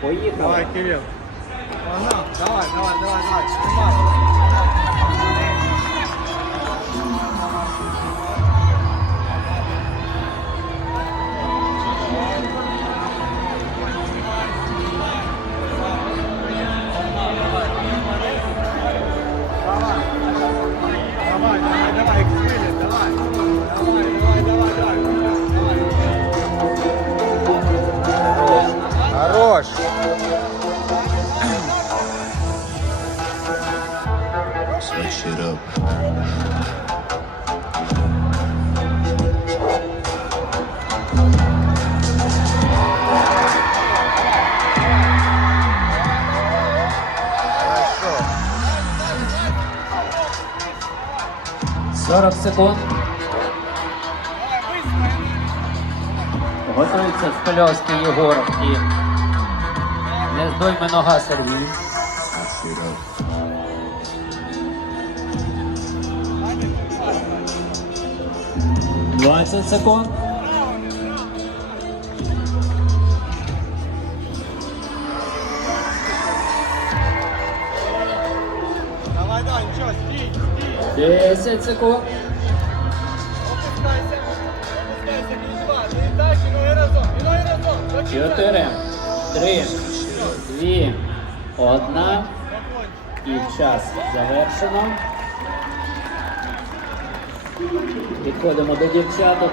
Поїхали. Давай, Кирилл. Погнал. Switch it up. 40 секунд. Готується з польовський Єгор і не здойме нога Сергій. 20 секунд. Давай, давай, ничего, стій, стій. 10 секунд. Опускайся. Опускайся, і два. І так, і ноги разом, і ноги разом. 4, 3, 2, 1. І час завершено. Підходимо до дівчат.